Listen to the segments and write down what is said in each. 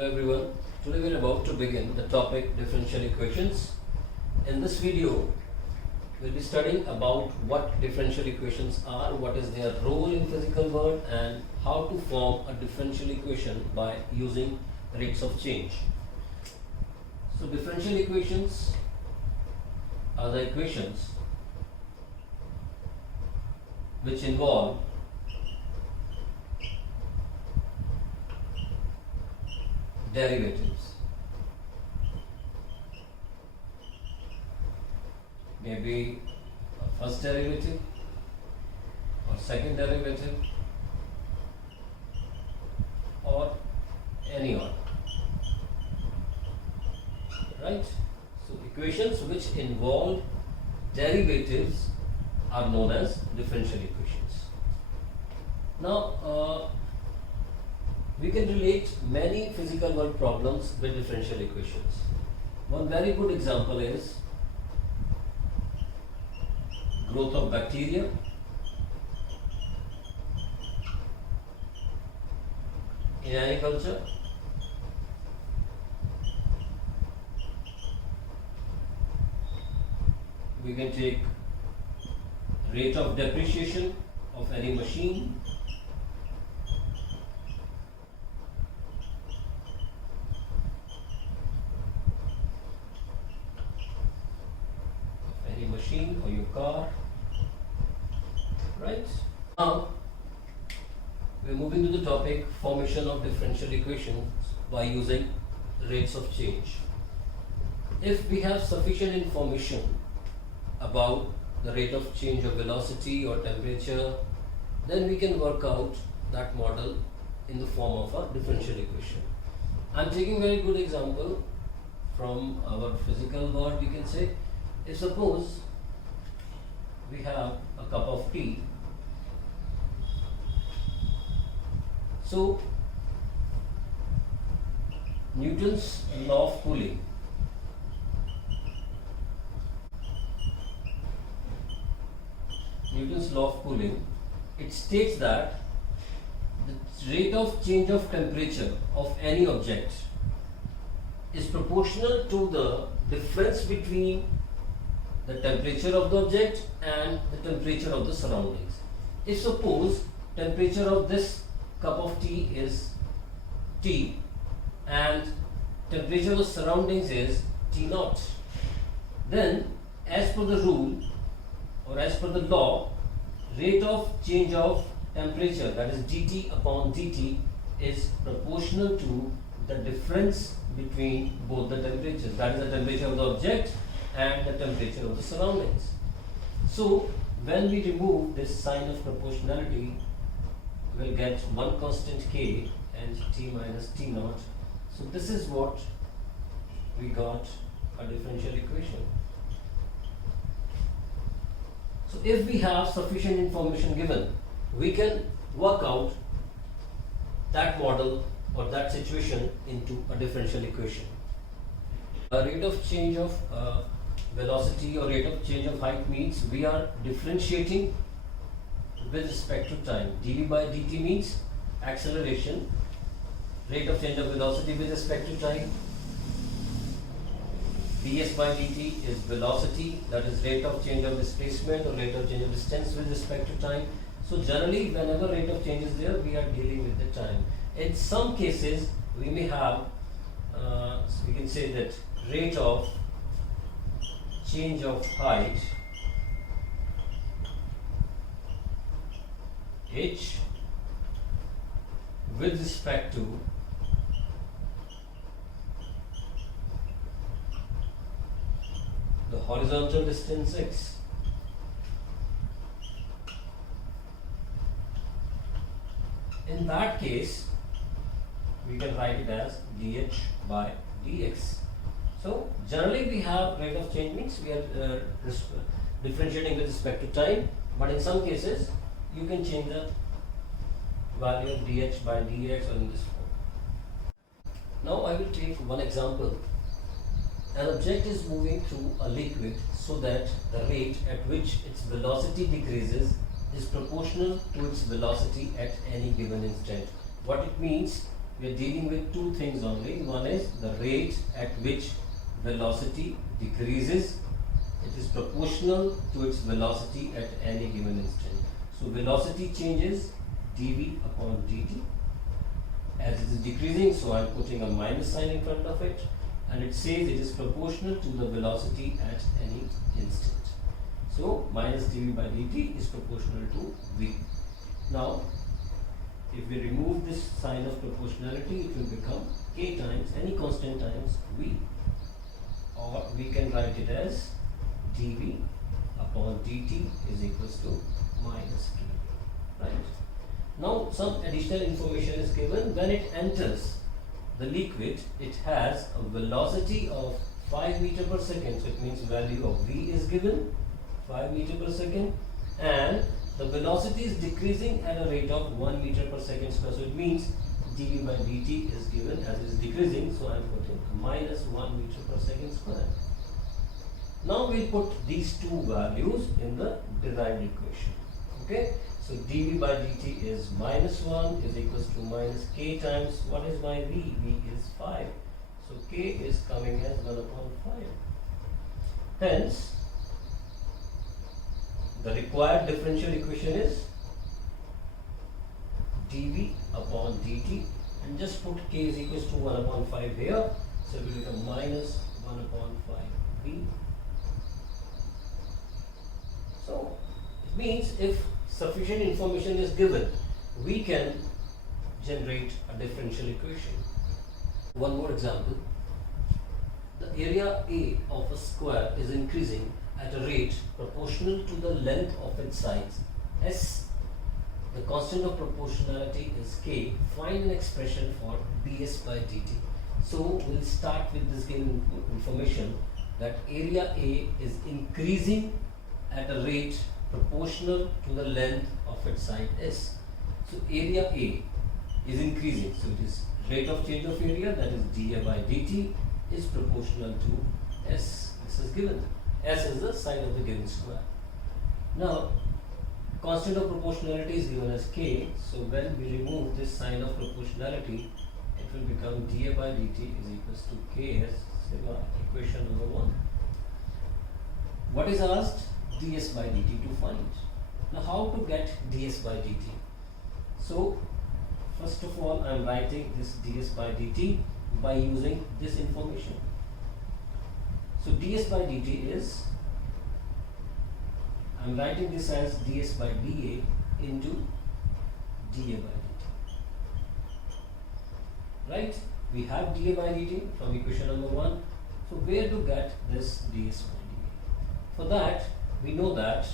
Hello everyone. Today we are about to begin the topic differential equations. In this video, we'll be studying about what differential equations are, what is their role in physical world, and how to form a differential equation by using rates of change. So differential equations are the equations which involve derivatives. Maybe a first derivative or second derivative or any order. Right? So equations which involve derivatives are known as differential equations. Now, we can relate many physical world problems with differential equations. One very good example is growth of bacteria, in agriculture, we can take rate of depreciation of any machine, or your car, right? Now we're moving to the topic formation of differential equations by using rates of change. If we have sufficient information about the rate of change of velocity or temperature, then we can work out that model in the form of a differential equation. I'm taking a very good example from our physical world. We can say, if suppose we have a cup of tea. So Newton's law of cooling. Newton's law of cooling, it states that the rate of change of temperature of any object is proportional to the difference between the temperature of the object and the temperature of the surroundings. If suppose temperature of this cup of tea is T and temperature of the surroundings is T naught, then as per the rule or as per the law, rate of change of temperature, that is dT upon dt, is proportional to the difference between both the temperatures, that is the temperature of the object and the temperature of the surroundings. So when we remove this sign of proportionality, we'll get one constant k and t minus t naught. So this is what we got, a differential equation. So if we have sufficient information given, we can work out that model or that situation into a differential equation. A rate of change of velocity or rate of change of height means we are differentiating with respect to time. dv by dt means acceleration, rate of change of velocity with respect to time. ds by dt is velocity, that is rate of change of displacement or rate of change of distance with respect to time. So generally whenever rate of change is there, we are dealing with the time. In some cases we may have, so we can say that rate of change of height h with respect to the horizontal distance x. In that case, we can write it as dh by dx. So generally we have rate of change means we are differentiating with respect to time, but in some cases you can change the value of dh by dx or in this form. Now I will take one example. An object is moving through a liquid so that the rate at which its velocity decreases is proportional to its velocity at any given instant. What it means, we are dealing with two things only. One is the rate at which velocity decreases. It is proportional to its velocity at any given instant. So velocity changes dv upon dt. As it is decreasing, so I am putting a minus sign in front of it, and it says it is proportional to the velocity at any instant. So minus dv by dt is proportional to v. Now if we remove this sign of proportionality, it will become k times any constant times v, or we can write it as dv upon dt is equals to minus k, right? Now some additional information is given. When it enters the liquid, it has a velocity of 5 meter per second, so it means value of v is given 5 meter per second, and the velocity is decreasing at a rate of 1 meter per second square, so it means dv by dt is given as it is decreasing, so I am putting minus 1 meter per second square. Now we put these two values in the derived equation. Okay, so dv by dt is minus 1 is equals to minus k times, what is my v? V is 5. So k is coming as 1 upon 5. Hence, the required differential equation is dv upon dt, and just put k is equals to 1 upon 5 here. So it will become minus 1 upon 5v. So it means if sufficient information is given, we can generate a differential equation. One more example. The area A of a square is increasing at a rate proportional to the length of its sides s. The constant of proportionality is k. Find an expression for ds by dt. So we'll start with this given information that area A is increasing at a rate proportional to the length of its side s. So area A is increasing, so it is rate of change of area, that is dA by dt, is proportional to s. This is given. S is the side of the given square. Now constant of proportionality is given as k, so when we remove this sign of proportionality, it will become dA by dt is equals to k as equation number 1. What is asked? ds by dt to find. Now how to get ds by dt? So first of all, I am writing this ds by dt by using this information. So ds by dt is, I am writing this as ds by dA into dA by dt. Right? We have dA by dt from equation number 1. So where to get this ds by dA? For that, we know that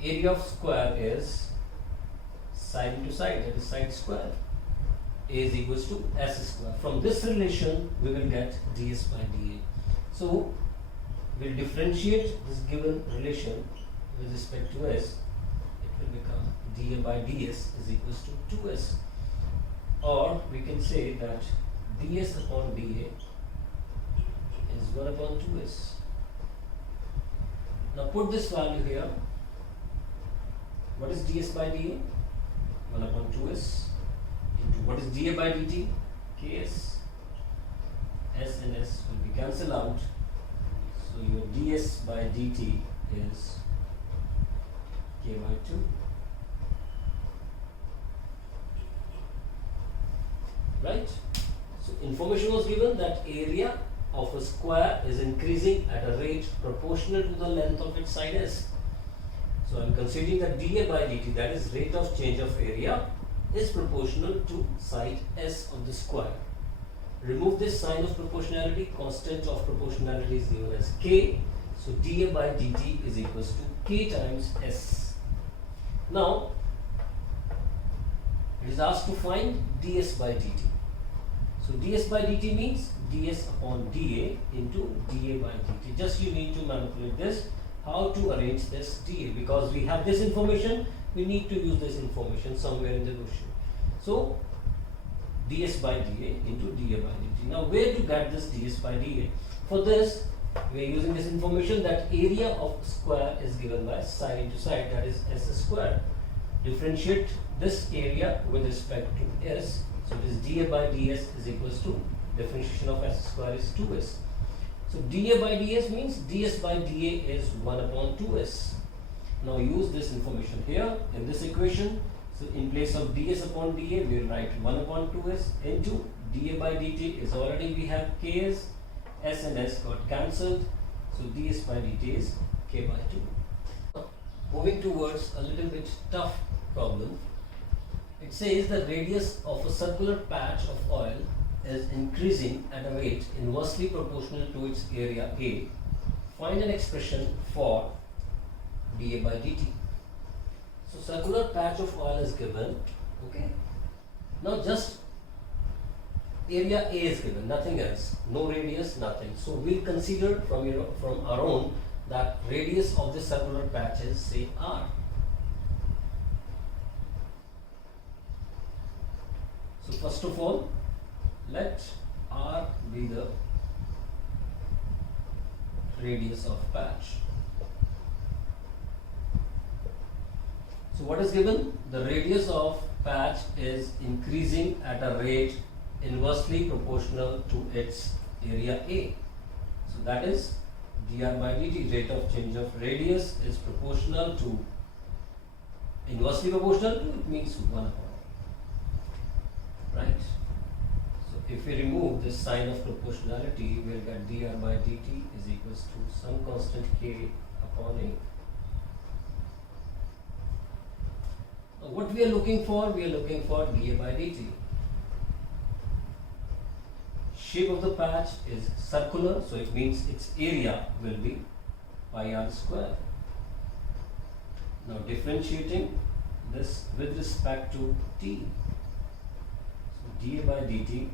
area of square is side into side, that is side square. A is equals to s square. From this relation, we will get ds by dA. So we'll differentiate this given relation with respect to s. It will become dA by ds is equals to 2s. Or we can say that ds upon dA is 1 upon 2s. Now put this value here. What is ds by dA? 1 upon 2s into what is dA by dt? Ks. S and s will be cancelled out. So your ds by dt is k by 2. Right? So information was given that area of a square is increasing at a rate proportional to the length of its side s. So I am considering that dA by dt, that is rate of change of area, is proportional to side s of the square. Remove this sign of proportionality, constant of proportionality is given as k. So dA by dt is equals to k times s. Now it is asked to find ds by dt. So ds by dt means ds upon dA into dA by dt. Just you need to manipulate this, how to arrange this dA, because we have this information, we need to use this information somewhere in the question. So ds by dA into dA by dt. Now where to get this ds by dA? For this, we are using this information that area of square is given by side into side, that is s square. differentiate this area with respect to s. So it is dA by ds is equals to differentiation of s square is 2s. So dA by ds means ds by dA is 1 upon 2s. Now use this information here in this equation. So in place of ds upon dA, we will write 1 upon 2s into dA by dt is already we have ks, s and s got cancelled. So ds by dt is k by 2. Moving towards a little bit tough problem. It says the radius of a circular patch of oil is increasing at a rate inversely proportional to its area A. Find an expression for dA by dt. So circular patch of oil is given. Okay. Now just area A is given, nothing else, no radius, nothing. So we'll consider from our own that radius of the circular patch is say r. So first of all, let r be the radius of patch. So what is given? The radius of patch is increasing at a rate inversely proportional to its area A. So that is dr by dt, rate of change of radius is proportional to, inversely proportional to, it means 1 upon. Right? So if we remove this sign of proportionality, we will get dr by dt is equals to some constant k upon A. Now what we are looking for? We are looking for dA by dt. Shape of the patch is circular, so it means its area will be pi r square. Now differentiating this with respect to t. So dA by dt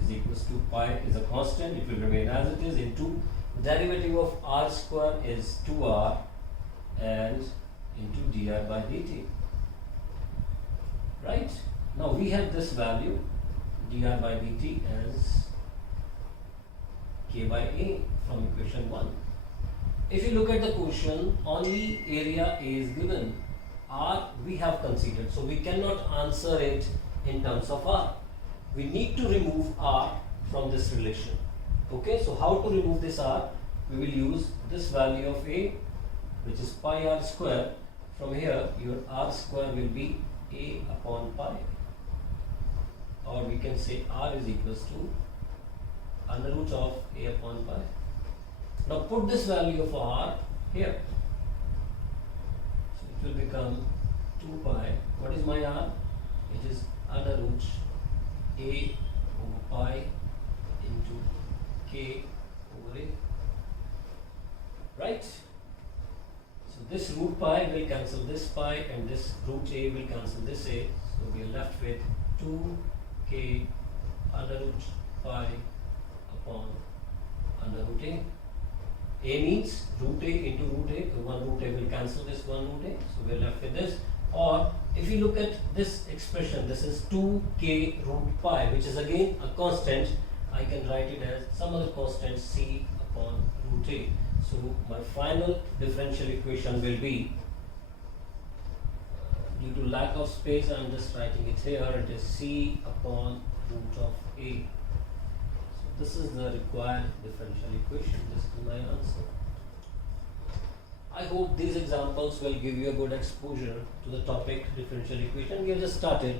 is equals to pi is a constant, it will remain as it is, into derivative of r square is 2r and into dr by dt. Right? Now we have this value dr by dt as k by a from equation 1. If you look at the question, only area A is given. R we have considered, so we cannot answer it in terms of R. We need to remove R from this relation. Okay, so how to remove this R? We will use this value of A, which is pi r square. From here, your R square will be A upon pi. Or we can say r is equals to under root of a upon pi. Now put this value of r here. So it will become 2 pi. What is my r? It is under root a over pi into k over a. Right? So this root pi will cancel this pi and this root a will cancel this a. So we are left with 2k under root pi upon under root a. A means root a into root a. One root a will cancel this one root a. So we are left with this. Or if you look at this expression, this is 2k root pi, which is again a constant. I can write it as some other constant c upon root a. So my final differential equation will be, due to lack of space, I am just writing it here. It is c upon root of a. So this is the required differential equation. This is my answer. I hope these examples will give you a good exposure to the topic differential equation. We have just started.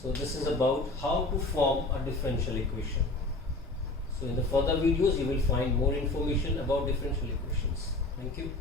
So this is about how to form a differential equation. So in the further videos, you will find more information about differential equations. Thank you.